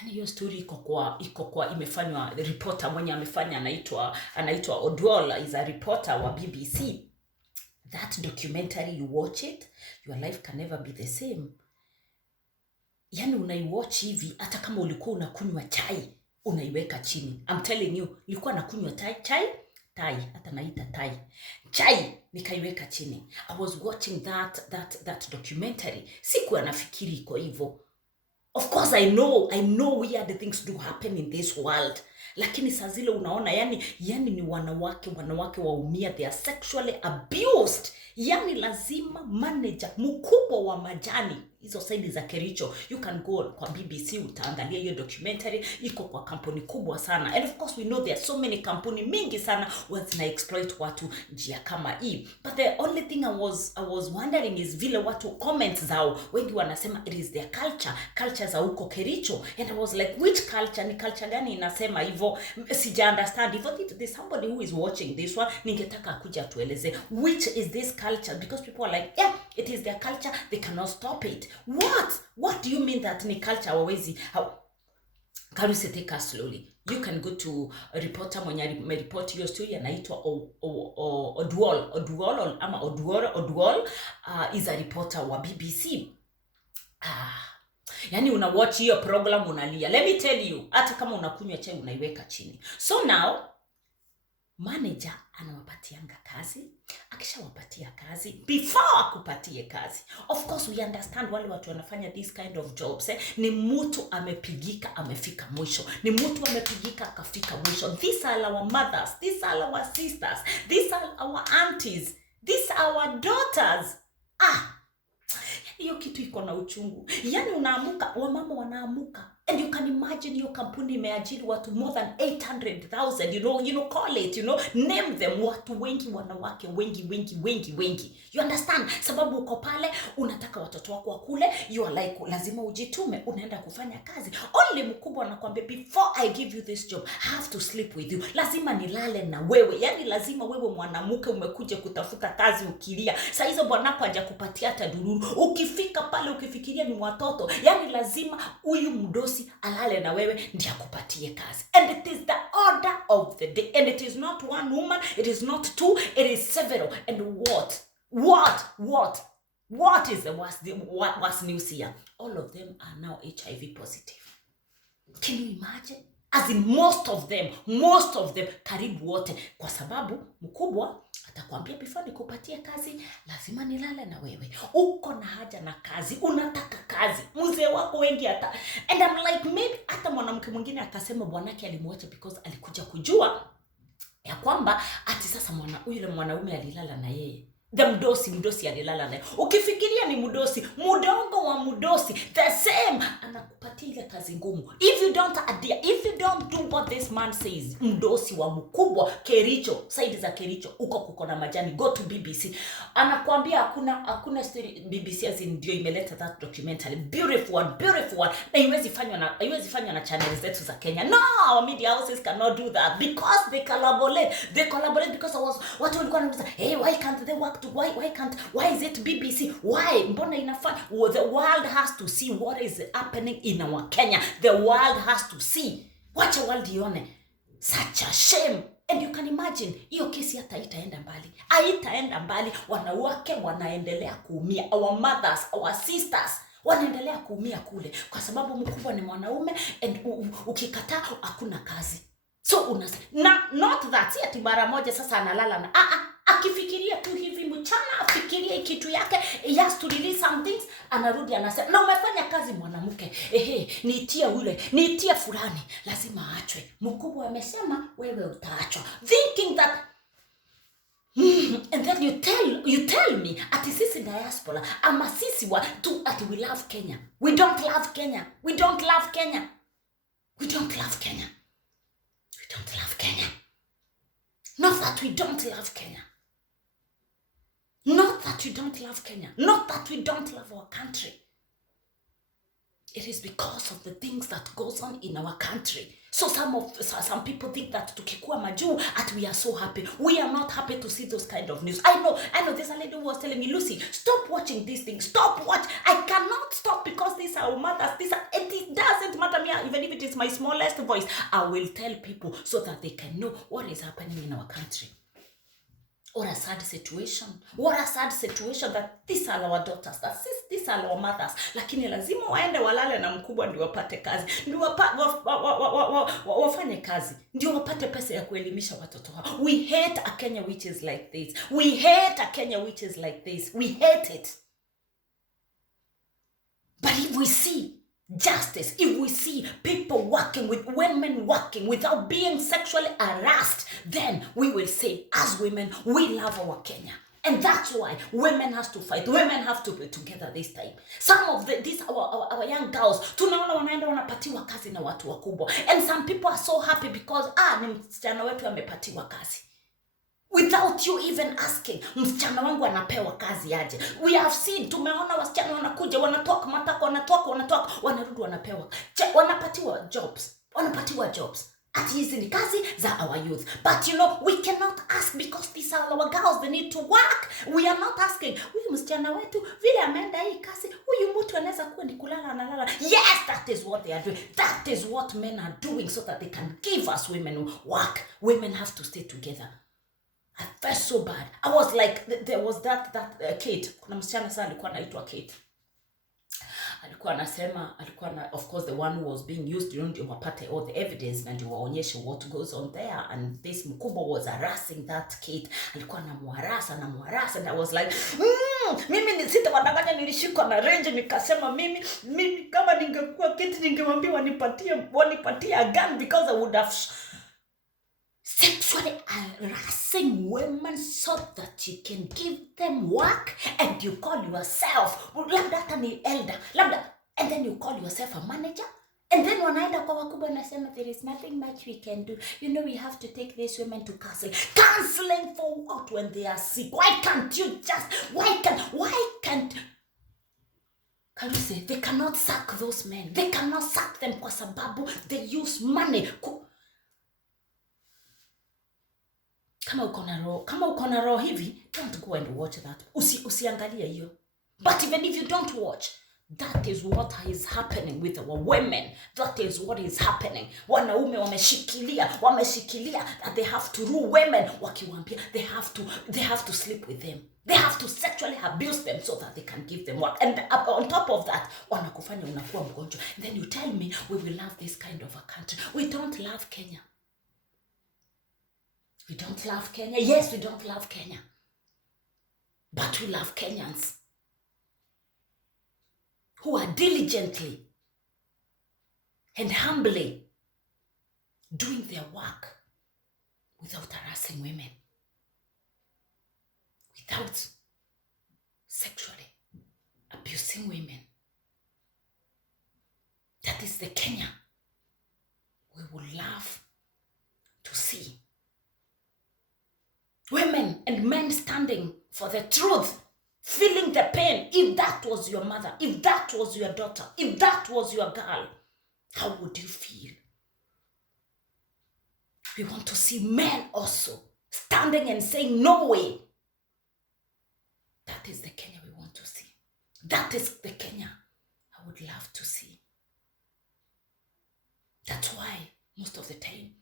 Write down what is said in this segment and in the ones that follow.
Yani hiyo story iko kwa imefanywa, reporter mwenye amefanya anaitwa Odwall, is a reporter wa BBC. That documentary, you watch it, your life can never be the same. Yani unaiwatch hivi, hata kama ulikuwa unakunywa chai, unaiweka chini. I'm telling you, nilikuwa nakunywa chai, hata naita chai, nikaiweka chini. I was watching that documentary. Sikuwa nafikiri iko hivyo. Of course I know weird things do happen in this world. Lakini saa zile unaona yani ni wanawake waumia, they are sexually abused. Yani lazima manager mkubwa wa majani hizo side za Kericho, you can go kwa BBC utaangalia hiyo documentary, iko kwa kampuni kubwa sana. And of course we know there are so many kampuni mingi sana wazina exploit watu njia kama hii. But the only thing I was wondering is vile watu comments zao wengi wanasema it is their culture za huko Kericho. And I was like, which culture? Ni culture gani inasema hivyo? Sija understand. If there's somebody who is watching this one, ningetaka kuja tueleze which is this culture, because people are like, yeah, it is their culture, they cannot stop it. What do you mean that ni culture hawezi? Can you say, take us slowly? You can go to a reporter mwenye report hiyo story anaitwa Odwall ama Odwall is a reporter wa BBC. Yani una watch hiyo program unalia. Let me tell you, hata kama unakunywa chai unaiweka chini. So now manager anawapatianga kazi. Akishawapatia kazi, before akupatie kazi, of course we understand wale watu wanafanya this kind of jobs, ni mtu amepigika amefika mwisho, ni mtu amepigika akafika mwisho. These are our mothers, these are our sisters, these are our aunties, these are our daughters. Hiyo kitu iko na uchungu. Yani unaamuka, wamama wanaamuka, and you can imagine your kampuni imeajiri watu more than 800,000, you know, call it, name them, watu wengi, wanawake wengi. You understand? Sababu uko pale, unataka watoto wako wakule, you are like, lazima ujitume, unaenda kufanya kazi. Only mkubwa anakuambia, before I give you this job, I have to sleep with you. Lazima nilale na wewe. Yani lazima wewe mwanamke umekuja kutafuta kazi ukilia. Saa hizo bwanako hajakupatia hata dururu. Ukifika pale ukifikiria ni watoto, yani lazima huyu mdosi alale na wewe ndiye akupatie kazi. And it is the order of the day. And it is not one woman, it is not two, it is several. And what is the worst news here? All of them are now HIV positive. Can you imagine? As in most of them, karibu wote. Kwa sababu mkubwa atakwambia, before nikupatie kazi, lazima nilale na wewe. Uko na haja na kazi, unataka kazi. Mzee wako wengi hata. And I'm like, maybe hata mwanamke mwingine akasema bwanake alimwacha because alikuja kujua ya kwamba ati sasa yule mwanaume alilala na yeye. The mdosi alilala naye. Ukifikiria ni mdosi, mudongo wa mdosi, the same, anakupatia ile kazi ngumu. If you don't adhere, if you don't do what this man says, mdosi wa mkubwa Kericho, side za Kericho, uko kuko na majani, go to BBC. Anakuambia hakuna story. BBC ndio imeleta that documentary, beautiful one. Na haiwezi fanywa na channels zetu za Kenya. No, our media houses cannot do that because they collaborate. Because watu walikuwa wanauliza, hey, why can't they work? Why is it BBC? Why? Mbona inafanya? The world has to see what is happening in our Kenya. The world has to see. Wacha world ione. Such a shame. And you can imagine, hiyo kesi hata haitaenda mbali. Wanawake wanaendelea kuumia. Our mothers, our sisters wanaendelea kuumia kule. Kwa sababu mkubwa ni mwanaume, and ukikataa hakuna kazi. So not that, si ati mara moja sasa analala na akifikiria tu hivi mchana, afikirie kitu yake, he has to release some things, anarudi anasema, na umefanya kazi mwanamke, niitia fulani, lazima aachwe. Mkubwa amesema wewe utaachwa. Thinking that and then you tell me ati sisi diaspora ama sisi ati we love Kenya. We don't love Kenya. Not that we don't love Kenya. Not that we don't love Kenya. Not that we don't love our country. It is because of the things that goes on in our country. So So some people think that tukikuwa majuu at we are so happy. We are not happy to see those kind of news. I know there's a lady who was telling me, Lucy, stop watching these things. Stop watch. I cannot stop because these are our mothers. It doesn't matter me, even if it is my smallest voice. I will tell people so that they can know what is happening in our country. What a sad situation. What a sad situation that these are our daughters, that these are our mothers. Lakini lazima waende walale na mkubwa ndio wapate kazi. Ndio wafanye kazi. Ndio wapate pesa ya kuelimisha watoto wao. We hate a Kenya which is like this. We hate a Kenya which is like this. We hate it. But if we see justice, if we see people working with women working without being sexually harassed, then we will say, as women, we love our Kenya. And that's why women have to fight. Women have to be together this time. Some of these our young girls, tunaona wanaenda wanapatiwa kazi na watu wakubwa. And some people are so happy because ni msichana wetu amepatiwa kazi. Without you even asking, msichana wangu anapewa kazi aje. We have seen, tumeona wasichana wanakuja, wanatoka matako, wanarudi wanapatiwa jobs. Ati hizi ni kazi za our youth. But we cannot ask because these are our girls, they need to work. We are not asking, huyu msichana wetu vile ameenda hii kazi, huyu mtu anaweza kuwa ni kulala analala. Yes, that is what they are doing. That is what men are doing so that they can give us women work. Women have to stay together. I felt so bad. I was like, there was that Kate. Kuna msichana sana alikuwa anaitwa Kate. Alikuwa anasema, of course the one who was being used, ndio wapate all the evidence na ndio waonyeshe what goes on there. And this mkubwa was harassing that Kate. Alikuwa anamuharasa. And I was like, mimi sitawadanganya, nilishikwa na range nikasema mimi kama ningekuwa Kate ningemwambia wanipatie a gun because I would have sexually harassing women so that you can give them work and you call yourself labda ni elder and then you call yourself a manager and then wanaenda kwa wakubwa nasema there is nothing much we can do, we have to take these women to counseling for what when they are sick. Why can't can you say they cannot sack those men? They cannot sack them kwa sababu they use money. Kama uko na roho hivi, don't go and watch that. Usiangalia hiyo. But even if you don't watch, that is what is happening with our women. That is what is happening. Wanaume wameshikilia that they have to rule women, wakiwaambia they have to sleep with them. They have to sexually abuse them so that they can give them work. And on top of that, wanakufanya unakuwa mgonjwa. And then you tell me we will love this kind of a country. We don't love Kenya. We don't love Kenya. Yes, we don't love Kenya. But we love Kenyans who are diligently and humbly doing their work without harassing women, without sexually abusing women. That is the Kenya we would love to see. Women and men standing for the truth, feeling the pain. If that was your mother, if that was your daughter, if that was your girl, how would you feel? We want to see men also standing and saying, no way. That is the Kenya we want to see. That is the Kenya I would love to see. That's why most of the time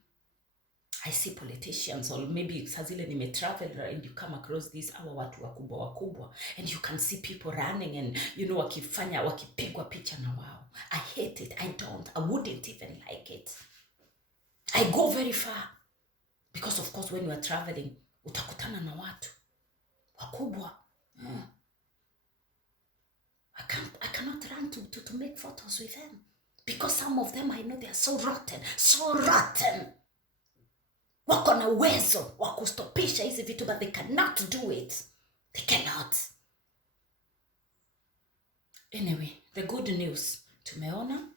I see politicians, or maybe sazile nime travel and you come across these our watu wakubwa and you can see people running and wakipigwa picha na wao. I hate it. I wouldn't even like it. I go very far because of course when you are traveling utakutana na watu wakubwa. I cannot run to make photos with them because some of them I know they are so rotten. Wako na uwezo wa kustopisha hizi vitu, but they cannot do it. They cannot. Anyway, the good news, tumeona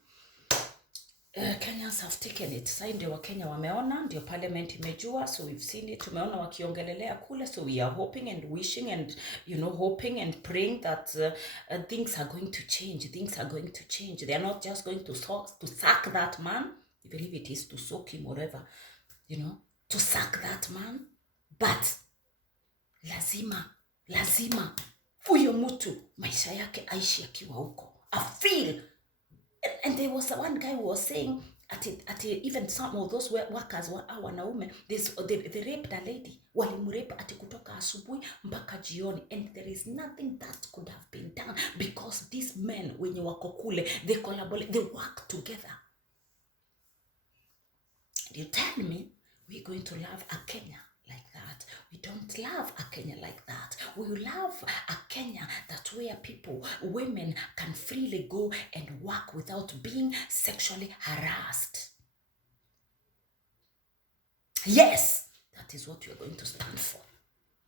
Kenyans have taken it. Sasa ndio Wakenya wameona, ndio parliament imejua, so we've seen it. Tumeona wakiongelelea kule, so we are hoping and wishing and hoping and praying that things are going to change. Things are going to change. They are not just going to sack that man. even if it is to soak him, whatever, to sack that man. But lazima huyo mtu maisha yake aishi akiwa huko, I feel. And there was one guy who was saying at even some of those workers wanaume, they raped a lady, walimrape ati kutoka asubuhi mpaka jioni, and there is nothing that could have been done because these men wenye wako kule, they collaborate, they work together. You tell me we're going to love a Kenya like that? We don't love a Kenya like that. We love a Kenya that where women can freely go and work without being sexually harassed. Yes, that is what we are going to stand for.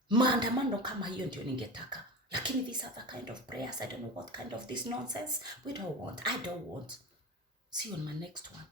Maandamano kama hiyo ndio ningetaka. Lakini these other kind of prayers, I don't know what kind of this nonsense we don't want. I don't want. See you on my next one.